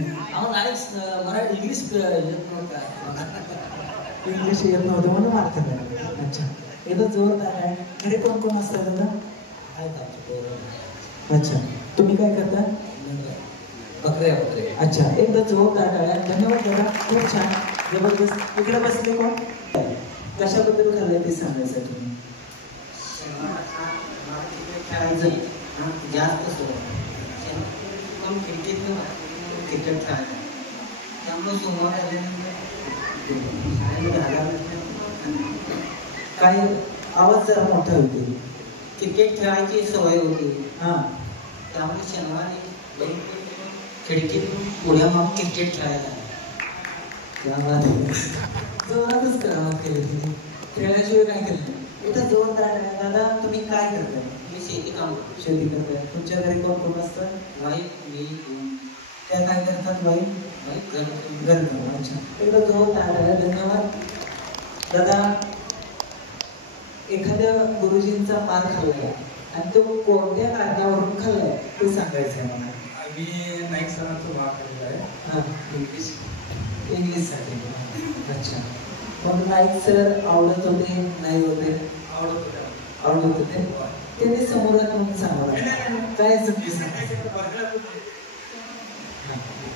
इंग्लिश येत नव्हतं म्हणून मार खाल्लाय. अच्छा, एकदा जोरदार आहे. घरी कोण कोण असतात दादा? अच्छा, तुम्ही काय करता? अच्छा, एकदा जोरदार आहे. धन्यवाद दादा, खूप छान, जबरदस्त. इकडे बसले कोण? कशाबद्दल खाल्लंय ते सांगायचं तुम्ही. जास्त पण क्रिकेट खेळायचं त्यामुळे सोमवार काय आवाज जरा मोठा होते. क्रिकेट खेळायची सवय होती. हां, त्यामुळे शनिवारी खिडकीत उड्या मारून क्रिकेट खेळायला. जोरातच करावं केलं. खेळल्याशिवाय काय केलं? इथं जोरदार आहे. दादा, तुम्ही काय करताय? मी शेती काम शेती करताय. तुमच्या घरी कोण कोण असतं? वाईफ, मी. त्या काय करतात? वाईफ घर. अच्छा, एकदा जोरदार आहे. धन्यवाद दादा. एखाद्या गुरुजींचा मार खाल्लाय आणि तो कोणत्या कारणावरून खाल्लाय ते सांगायचं आहे मला. मी नाईक सरांचा मार खाल्लेला आहे. हां, इंग्लिशसाठी. अच्छा, मग नाईक सर आवडत होते नाही होते? आवडत होते. त्यांनी समोर म्हणून सांगा काय चुकी.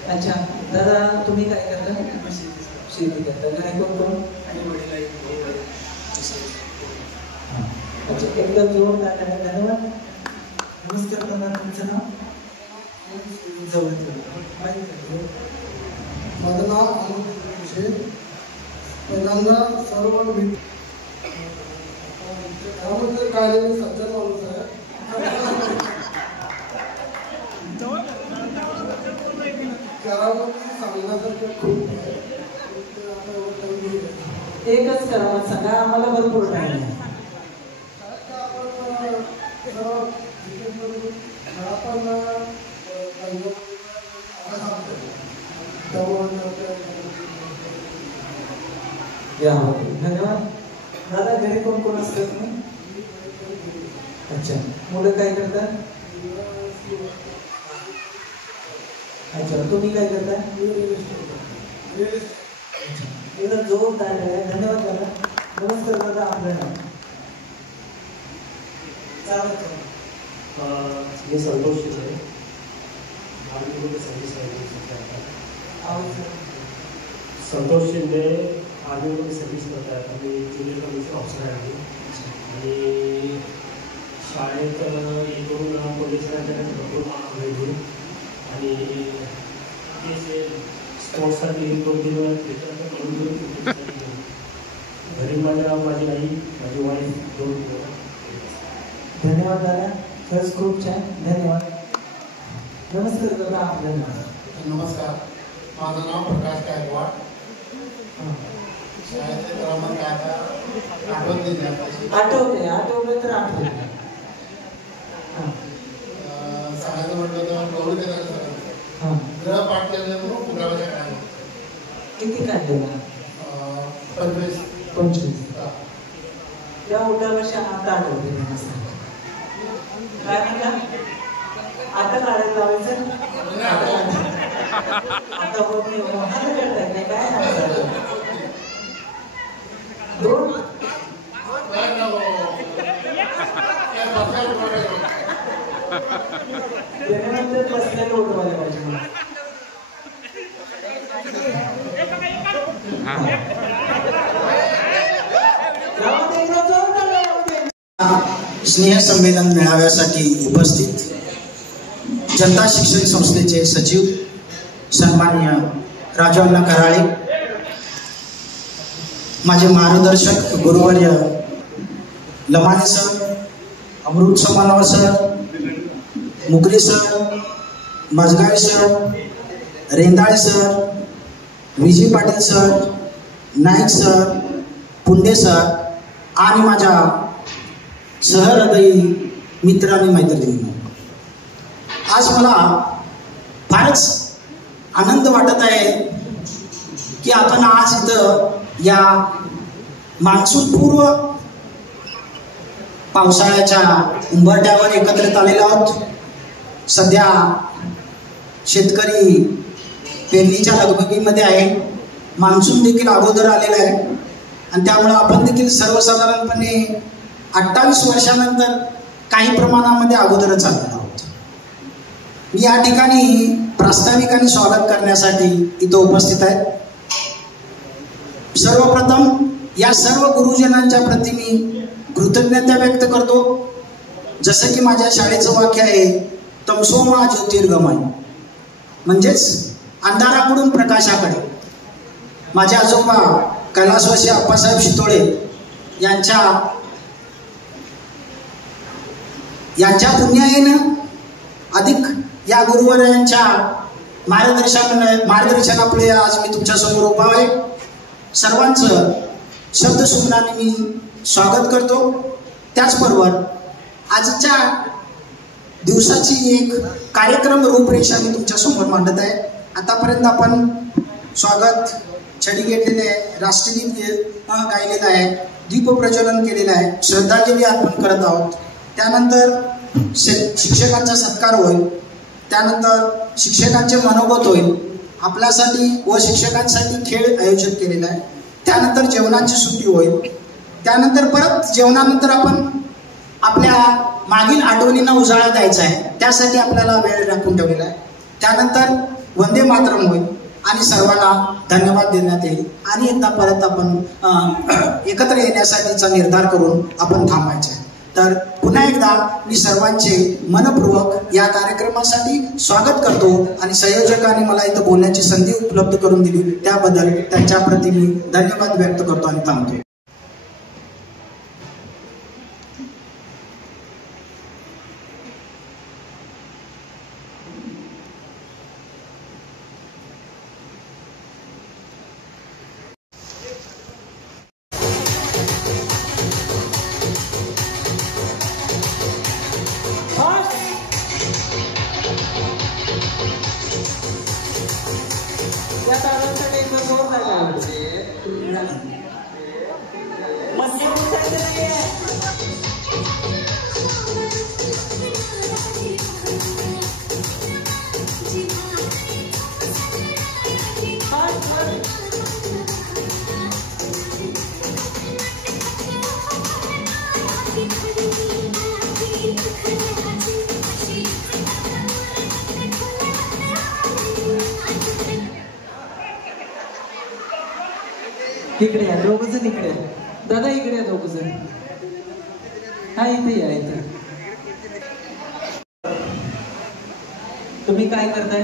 अच्छा, दादा, तुम्ही काय करता? शेती करता. घरी कोण कोण? अच्छा, एकदा जोरदार आहे. धन्यवाद. नमस्कार दादा, तुमचं नाव? जवळ माझं नाव पहिल्यांदा सर्व त्यामध्ये काय सज्जन माणूस आहे. करामती सांगण्यासारखं खूप आहे. एकच करामत सांगा, आम्हाला भरपूर टाइम आहे. धन्यवाद दादा. घरी कोण कोण असतात तुम्ही? अच्छा, मुलं काय करतात? अच्छा, तुम्ही काय करता? एकदा जोरदार आहे. धन्यवाद दादा. नमस्कार दादा, आपलं नाव? मी संतोष शिंदे संतोष शिंदे आर्मीमध्ये सर्व्हिस करत आहेत. आम्ही ज्युनियर कमिशन ऑफिसर आहे आणि शाळेत येऊन पोलिसांच्या भरपूर भेटून आणि ते स्पोर्ट्ससाठी 2-3 वेळा करून घरी माझी आई माझी वाईफ 2 धन्यवाद दादा, खरंच खूप छान, धन्यवाद. नमस्कार दादा, आपल्याला नमस्कार. माझं नाव प्रकाश गायकवाड. शाळेचे क्रमांक आता आठवते तर आठवते. सांगायचं म्हटलं तर गौरी ग्रह पाठ केले म्हणून पुराव्याच्या काळात किती काढलेला? 25. त्या मोठ्या वर्षा आता आठवते काय म्हणता? आता काढायला लावायचं आता होत नाही, मोहानं करताय नाही काय सांगतात? त्यानंतर बसलेलं उठवायला पाहिजे मला. स्नेह संमेलन मेळाव्यासाठी उपस्थित जनता शिक्षण संस्थेचे सचिव सन्माननीय राजअण्णा कराळे, माझे मार्गदर्शक गुरुवर्य Lamane sir, Amrut Samanwar sir, Mukre sir, Majgave sir, Rendale sir, Vijay Patil sir, Naik sir, Punde sir आणि माझ्या सहृदयी मित्र आणि मैत्रिणींनो, आज मला फारच आनंद वाटत आहे की आपण आज इथं या मान्सूनपूर्व पावसाळ्याच्या उंबरठ्यावर एकत्रित आलेलो आहोत. सध्या शेतकरी पेरणीच्या लगबगीमध्ये आहे, मान्सून देखील अगोदर आलेला आहे आणि त्यामुळे आपण देखील सर्वसाधारणपणे 28 वर्षानंतर काही प्रमाणामध्ये अगोदरच आलेलो आहोत. मी या ठिकाणी प्रास्ताविकांनी स्वागत करण्यासाठी इथं उपस्थित आहे. सर्वप्रथम या सर्व गुरुजनांच्या प्रती मी कृतज्ञता व्यक्त करतो. जसं की माझ्या शाळेचं वाक्य आहे, तमसो मा ज्योतिर्गमय, म्हणजेच अंधाराकडून प्रकाशाकडे. माझे आजोबा कैलासवासी आप्पासाहेब शितोळे यांच्या पुण्याईनं अधिक या गुरुवर्यांच्या मार्गदर्शनापुढे आज मी तुमच्यासमोर उभा आहे. सर्वांचं शब्दसुमनाने मी स्वागत करतो. त्याचबरोबर आजच्या दिवसाची एक कार्यक्रम रूपरेषा मी तुमच्यासमोर मांडत आहे. आतापर्यंत आपण स्वागत छडी घेतलेले आहे, राष्ट्रगीत गायलेलं आहे, दीपप्रज्वलन केलेलं आहे, श्रद्धांजली अर्पण करत आहोत. त्यानंतर शिक्षकांचा सत्कार होईल, त्यानंतर शिक्षकांचे मनोगत होईल, आपल्यासाठी व शिक्षकांसाठी खेळ आयोजित केलेला आहे. त्यानंतर जेवणाची सुट्टी होईल. त्यानंतर परत जेवणानंतर आपण आपल्या मागील आठवणींना उजाळा द्यायचा आहे, त्यासाठी आपल्याला वेळ राखून ठेवलेला आहे. त्यानंतर वंदे मातरम होईल आणि सर्वांना धन्यवाद देण्यात येईल आणि एकदा परत आपण एकत्र येण्यासाठीचा निर्धार करून आपण थांबायचे आहे. तर पुन्हा एकदा मी सर्वांचे मनपूर्वक या कार्यक्रमासाठी स्वागत करतो आणि संयोजकांनी मला इथं बोलण्याची संधी उपलब्ध करून दिली त्याबद्दल त्यांच्या प्रती मी धन्यवाद व्यक्त करतो आणि थांबतो. इकडे या, दोघ जण इकडे या. दादा इकडे या, दोघ जण. हा इथे या, इथे. तुम्ही काय करताय?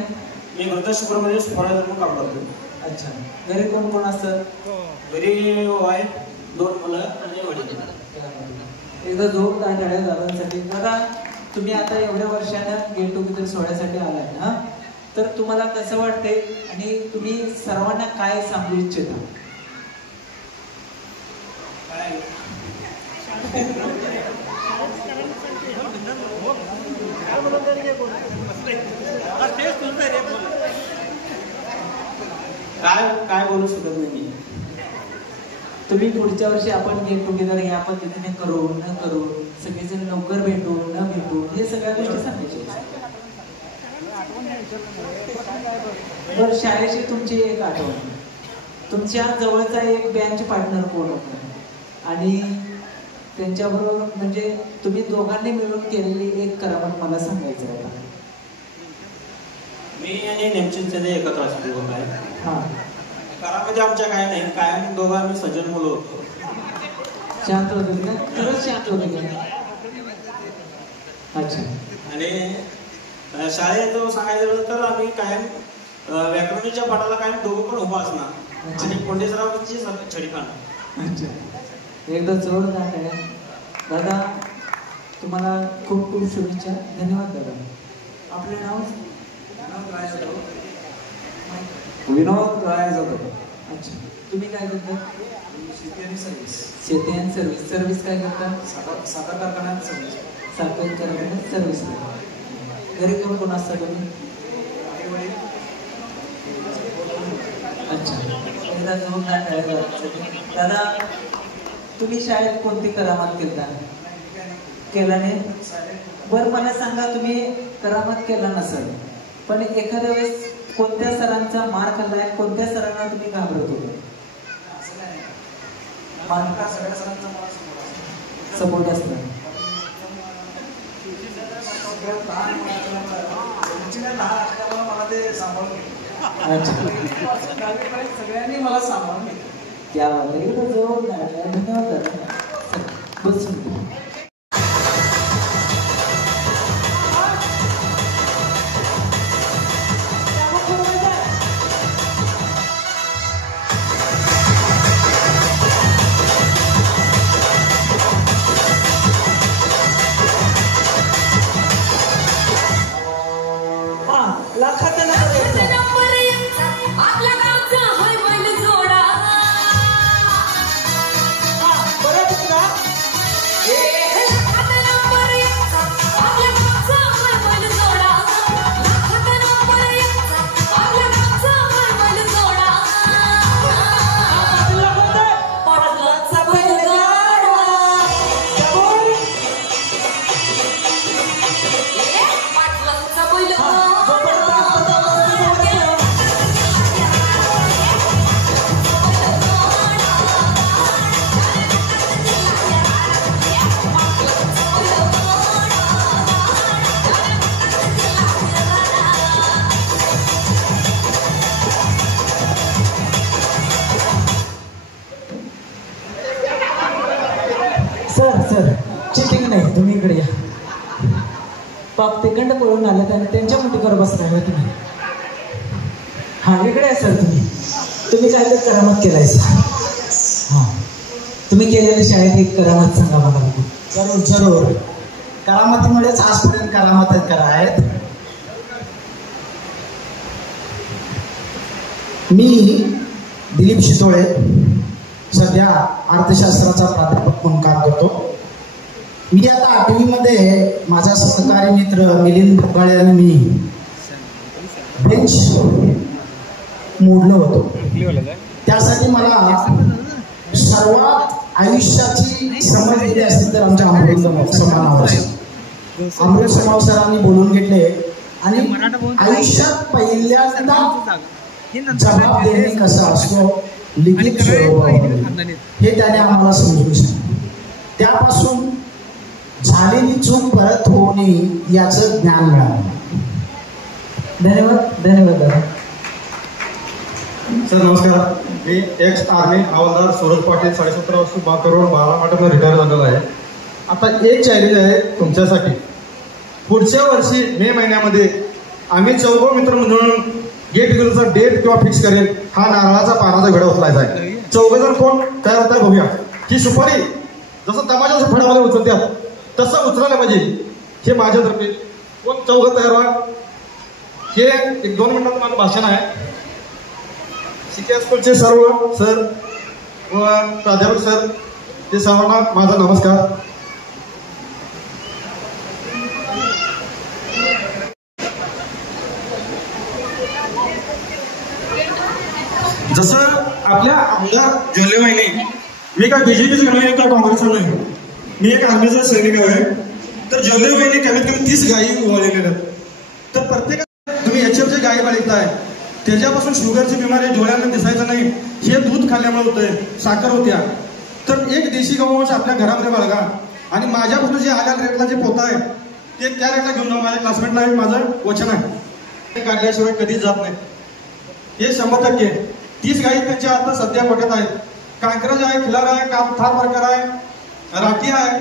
मी वृद्धाश्रममध्ये स्वराज्य काम करतो. अच्छा. घरी कोण कोण असतं? घरी वाईफ, 2 मुलं आणि वडील. एकदा जोरदार टाळ्या दादांसाठी. दादा तुम्ही आता एवढ्या वर्षानं गेट टुगेदर सोहळ्यासाठी आलाय ना, तर तुम्हाला कसं वाटते आणि तुम्ही सर्वांना काय सांगू इच्छिता? काय बोलू शकत नाही मी. तुम्ही पुढच्या वर्षी आपण गेट टुगेदर या पद्धतीने करू न करू, सगळेजण लवकर भेटू न भेटू, हे सगळ्या गोष्टी सांगायच्या. बरं, शाळेची तुमची एक आठवण, तुमच्या जवळचा एक बेंच पार्टनर कोण होता आणि त्यांच्याबरोबर म्हणजे तुम्ही दोघांनी मिळून केलेली एक करामत मला सांगायचं आहे. मी आणि नेमचिंचने एकत्र असतो. हा, करामध्ये आमच्या काय नाही, कायम दोघं आम्ही सज्जन मुलं होतो. शांत होते का? खरंच शांत होते का? अच्छा. आणि शाळेत सांगायचं तर आम्ही कायम व्याकरणीच्या पाठाला कायम दोघं पण उभा असणार आणि पंडितरावांची छडी खाणार. अच्छा. एकदा जोरदार आहे. दादा तुम्हाला खूप खूप शुभेच्छा. धन्यवाद दादा. आपले नाव? विनोद राय जाधव. अच्छा. तुम्ही काय करता? शेती आणि सर्व्हिस. शेती आणि सर्व्हिस. सर्व्हिस काय करता? साखर कारखान्यात सर्व्हिस. साखर कारखान्यात सर्व्हिस. घरी कोण कोण असता तुम्ही? अच्छा. एकदा जोरदार. दादा तुम्ही शाळेत कोणती करामत केला नाही? बरं मला सांगा, तुम्ही करामत केला नसेल पण एखाद्या वेळेस कोणत्या सरांचा मार खाल्लाय, कोणत्या सरांना तुम्ही घाबरत होता? सगळ्या सरांचा सपोर्ट असतो. मला ते सांभाळून सगळ्यांनी मला सांभाळून घेतलं. क्या धन्यवाद. बसून चिटिंग नाही. तुम्ही इकडे या. पाप तिकंड पळून आले आणि त्यांच्या मुठीवर बसलाय का तुम्ही? हा इकडे आहे सर. तुम्ही काय तर करामत केलाय सर. हा, तुम्ही केलेल्या शाळेत एक करामत सांगा मला. जरूर जरूर. करामतीमुळेच आजपर्यंत करामत आहेत. मी दिलीप शितोळे, सध्या अर्थशास्त्राचा प्राध्यापक म्हणून काम करतो. मी आता 8वी मध्ये माझा सहकारी मित्र मिलिंद भोगाळे आणि मी बेंच मोडलो होतो. त्यासाठी मला सर्वात आयुष्याची समज दिली असती तर आमच्या अमृत समानावर अमृत समाव सरांनी बोलून घेतले आणि आयुष्यात पहिल्यांदा जबाब देणे कसा असतो लिखित स्वरूपामध्ये हे त्याने आम्हाला समजून सांगितलं. त्यापासून झालेली चूक परत होऊ नये याचं ज्ञान मिळालं. धन्यवाद. धन्यवाद दादा. सर नमस्कार, मी एक्स आर्मी हवालदार सूरज पाटील 17.5 वर्ष करोड बारामतीतून रिटायर झालेलो आहे. आता एक चॅलेंज आहे तुमच्यासाठी. पुढच्या वर्षी मे महिन्यामध्ये आम्ही 4 मित्र म्हणून गेट टुगेदरचा डेट किंवा फिक्स करेल. हा नारळाचा पानाचा घडा उचलायचा आहे. 4 जण कोण तयार होता बघूया. ही सुपारी जसं तमाशाच्या फळामध्ये उचलतात तसं उचलायला पाहिजे. हे माझ्यातर्फे कोण 4 तयार व्हा. हे 1-2 मिनिटात माझं भाषण आहे. सीके स्कूलचे सर्व सर व प्राध्यापक सर ते सर्वांना माझा नमस्कार. जसं आपल्या आमदार जोल्लेबाईंनी, मी काय बीजेपीचा नाही का काँग्रेसचा नाही, मी एक आर्मीचा सैनिक आहे. तर जोल्लेबाईंनी कमीत कमी 30 गायी उभारलेल्या आहेत. तर प्रत्येकाला तुम्ही HFचे गायी बाळगताय, त्याच्यापासून शुगरची बिमारी डोळ्यांना दिसायचं नाही. हे दूध खाल्ल्यामुळे होतंय, साखर होत्या. तर एक देशी गोवंश आपल्या घरामध्ये बाळगा. आणि माझ्यापासून जे आल्या रेटला जे पोतं आहे ते त्या रेटला घेऊन जाऊ. माझ्या क्लासमेटला माझं वचन आहे, ते काढल्याशिवाय कधीच जात नाही. हे 100%. 30 गायी त्यांच्या आता सध्या गोठ्यात आहेत. कांकरज आहे, खिलार आहे, थार प्रकार आहे, राठी आहे.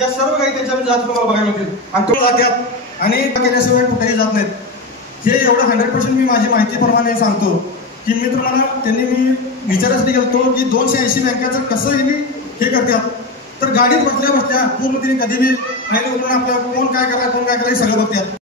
या सर्व गायी त्यांच्यामध्ये जात तुम्हाला बघायला मिळतील. आणि तो जात्यात आणि केल्याशिवाय कुठेही जात नाहीत. हे एवढं 100% मी माझी माहितीप्रमाणे सांगतो की मित्र मला त्यांनी मी विचारासाठी गेलो की 280 बँकाचं कसं हे करतात. तर गाडीत बसल्या बसल्या पूर्ण तिने कधी बी आपल्या कोण काय करायला सगळं बघतात.